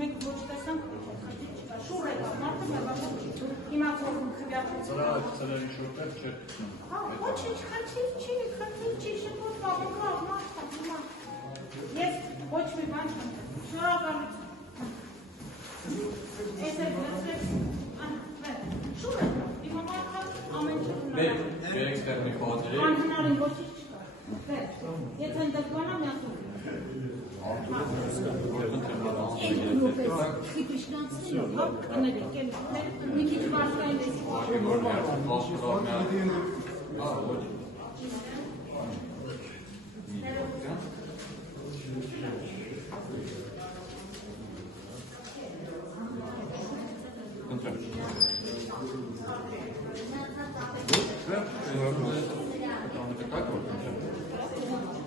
մենք ոչ տեսանք, շուռ եկավ, մարդը մեղավոր չի, հիմա թողում քվյարկություն։ Ծրարի շուրտեր չէ։ Ոչինչ, խնդիր չի, շփոթ բավական մարդը, հիմա։ Ես ոչ մի բան չեմ, շնորհակալություն։ Ես էլ լսվեց, շուռ եկավ, հիմա մարդը ամեն ինչ ունենալու։ Անհնարին ոչինչ չկա, եթե ընդեղ բանա միասում։ Մի քիչ վարքային Как